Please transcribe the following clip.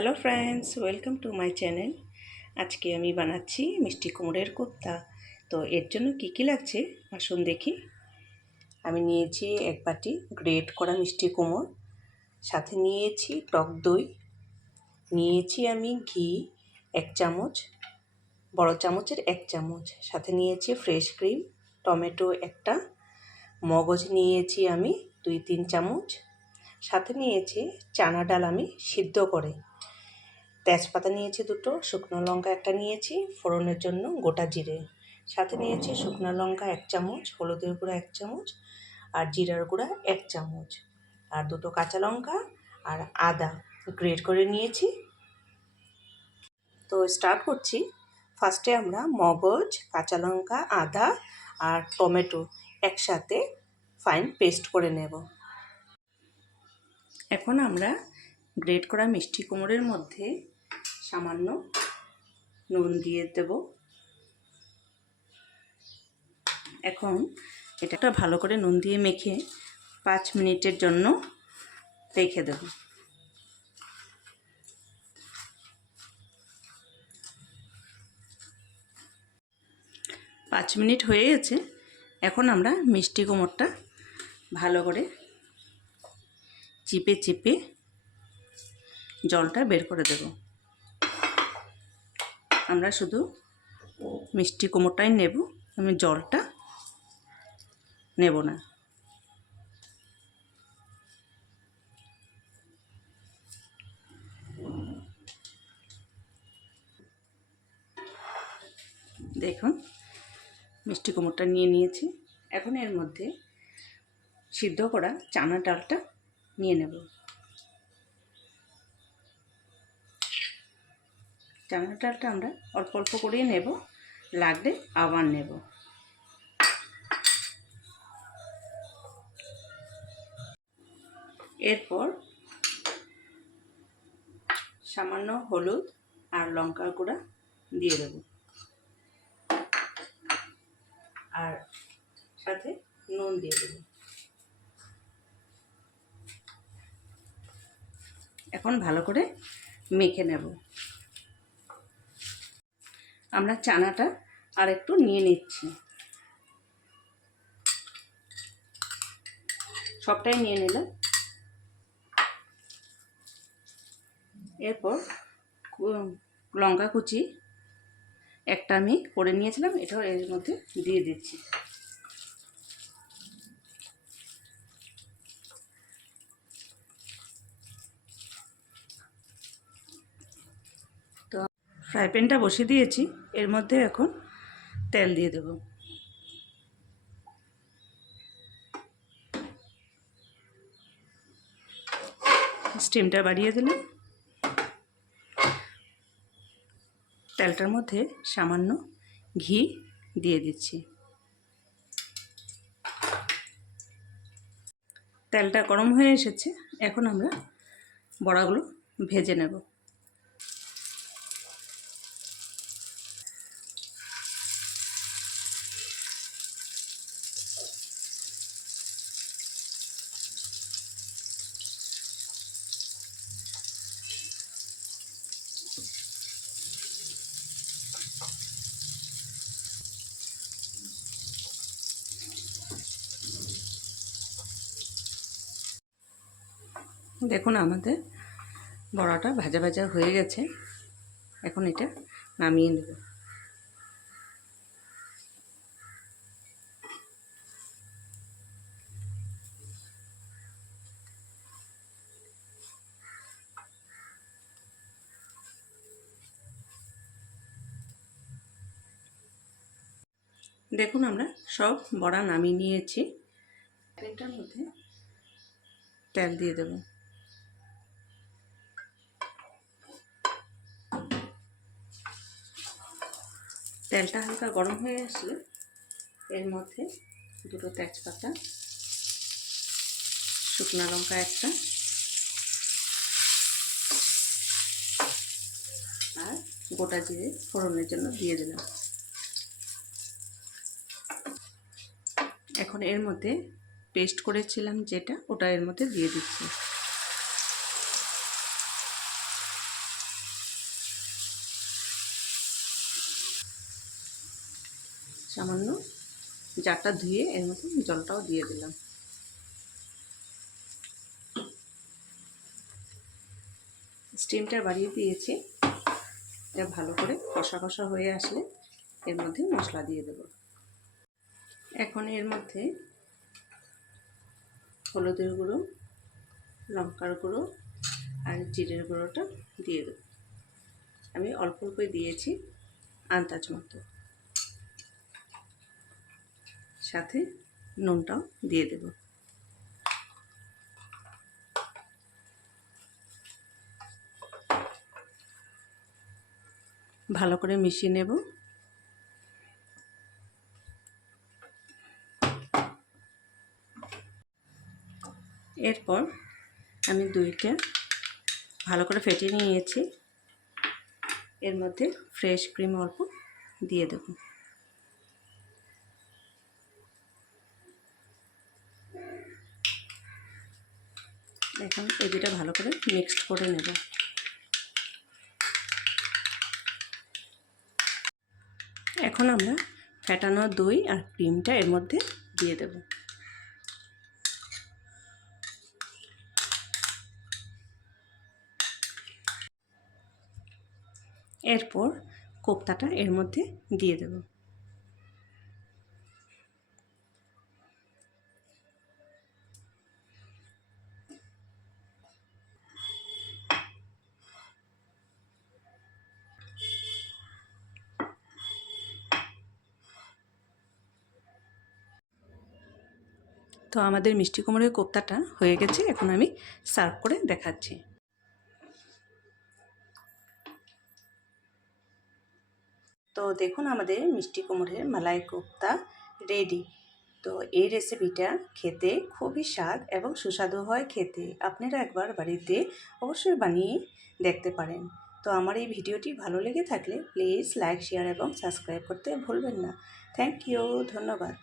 Hello friends, welcome to my channel. আজকে আমি বানাচ্ছি মিষ্টি কুমড়োর কোপ্তা। তো এর জন্য কী লাগছে আসুন দেখি। আমি নিয়েছি এক বাটি গ্রেট করা মিষ্টি কুমড়ো, সাথে নিয়েছি টক দই, নিয়েছি আমি ঘি 1 চামচ, বড় চামচের 1 চামচ, সাথে নিয়েছি ফ্রেশ ক্রিম, টমেটো একটা, মগজ নিয়েছি আমি 2-3 চামচ, সাথে নিয়েছি চানা ডাল আমি সিদ্ধ করে, তেজপাতা নিয়েছি 2টো, শুকনো লঙ্কা একটা নিয়েছি ফোড়নের জন্য, গোটা জিরে, সাথে নিয়েছি শুকনো লঙ্কা 1 চামচ, হলুদের গুঁড়া 1 চামচ, আর জিরার গুঁড়া 1 চামচ, আর 2টো কাঁচা লঙ্কা আর আদা গ্রেট করে নিয়েছি। তো স্টার্ট করছি। ফার্স্টে আমরা মগজ, কাঁচা লঙ্কা, আদা আর টমেটো একসাথে ফাইন পেস্ট করে নেব। এখন আমরা গ্রেট করা মিষ্টি কুমড়োর মধ্যে সামান্য নুন দিয়ে দেব। এখন এটা ভালো করে নুন দিয়ে মেখে 5 মিনিটের জন্য রেখে দেব। পাঁচ মিনিট হয়ে গেছে। এখন আমরা মিষ্টি কুমড়োটা ভালো করে চিপে চিপে জলটা বের করে দেব। আমরা শুধু মিষ্টি কুমড়োটাই নেব, আমি জলটা নেব না। দেখুন মিষ্টি কুমড়োটা নিয়ে নিয়েছি। এখন এর মধ্যে সিদ্ধ করা চানা ডালটা নিয়ে নেব। চানা ডালটা আমরা অল্প অল্প করেই নেব, লাগলে আবার নেব। এরপর সামান্য হলুদ আর লঙ্কার গুঁড়া দিয়ে দেব, আর সাথে নুন দিয়ে দেব। এখন ভালো করে মেখে নেব। আমরা চানাটা আর একটু নিয়ে নিচ্ছি, সবটাই নিয়ে নিলাম। এরপর লঙ্কা কুচি একটা আমি করে নিয়েছিলাম, এটাও এর মধ্যে দিয়ে দিচ্ছি। তো ফ্রাই প্যানটা বসিয়ে দিয়েছি, এর মধ্যে এখন তেল দিয়ে দেব। স্টিমটা বাড়িয়ে দিলাম। তেলটার মধ্যে সামান্য ঘি দিয়ে দিচ্ছি। তেলটা গরম হয়ে এসেছে, এখন আমরা বড়াগুলো ভেজে নেব। দেখুন আমাদের বড়াটা ভাজা ভাজা হয়ে গেছে, এখন এটা নামিয়ে নেব। দেখুন আমরা সব বড়া নামিয়ে নিয়েছি। এটার মধ্যে তেল দিয়ে দেব। তেলটা হালকা গরম হয়ে আসলে এর মধ্যে 2টো তেজপাতা, শুকনো লঙ্কা একটা, আর গোটা জিরে ফোড়নের জন্য দিয়ে দিলাম। এখন এর মধ্যে পেস্ট করেছিলাম যেটা, ওটা এর মধ্যে দিয়ে দিচ্ছি। সামান্য জারটা ধুয়ে এর মধ্যে জলটাও দিয়ে দিলাম। স্টিমটা বাড়িয়ে দিয়েছি। এটা ভালো করে কষা কষা হয়ে আসলে এর মধ্যে মশলা দিয়ে দেব। এখন এর মধ্যে হলুদের গুঁড়ো, লঙ্কার গুঁড়ো আর জিরের গুঁড়োটা দিয়ে দেব। আমি অল্প অল্প দিয়েছি, আন্দাজ মতো। সাথে নুনটাও দিয়ে দেব। ভালো করে মিশিয়ে নেব। এরপর আমি দইটা ভালো করে ফেটিয়ে নিয়েছি। এর মধ্যে ফ্রেশ ক্রিম অল্প দিয়ে দেব। এখন এই দুটো ভালো করে মিক্সড করে নেব। এখন আমরা ফেটানো দই আর ক্রিমটা এর মধ্যে দিয়ে দেব। এরপর কোপ্তাটা এর মধ্যে দিয়ে দেব। তো আমাদের মিষ্টি কুমড়োর কোপ্তাটা হয়ে গেছে। এখন আমি সার্ভ করে দেখাচ্ছি। তো দেখুন আমাদের মিষ্টি কুমড়োর মালাই কোপ্তা রেডি। তো এই রেসিপিটা খেতে খুবই স্বাদ এবং সুস্বাদু হয় খেতে। আপনারা একবার বাড়িতে অবশ্যই বানিয়ে দেখতে পারেন। তো আমার এই ভিডিওটি ভালো লেগে থাকলে প্লিজ লাইক, শেয়ার এবং সাবস্ক্রাইব করতে ভুলবেন না। থ্যাংক ইউ, ধন্যবাদ।